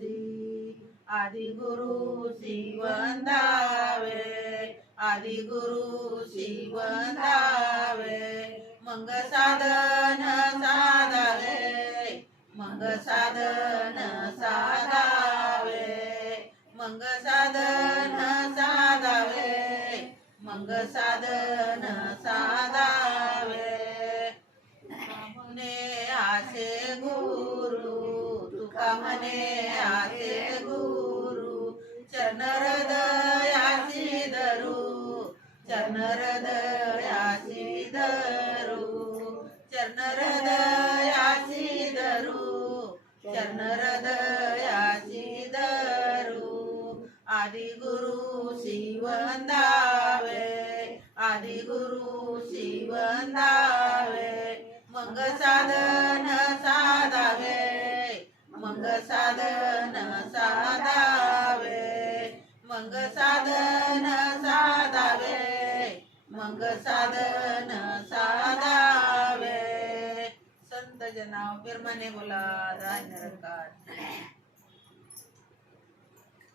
आदि गुरु शिवंदावे आदि गुरु शिवंदावे मंग साधन साधावे मंग साधन साधावे। मंग साधन साधावे मंग साधन साधावे आसे गुरु ಕಮನೆ ಆತೆ ಗೂರು ಚನ್ನರದ ಯಾಸಿದರು ಚನ್ನರದ ಯಾಸಿದರು ಚನ್ನರದ ಯಾಸಿದರು ಚನ್ನರದ ಯಾಸಿದರು ಆದಿಗುರು ಶಿವಂದಾವೆ ಆದಿಗುರು ಶಿವಂದಾವೆ. ಮಂಗಸಾದ मंग साधन साधावे मंग साधन साधावे मंग साधन साधावे. संत जनाव फिर बोला राज रकात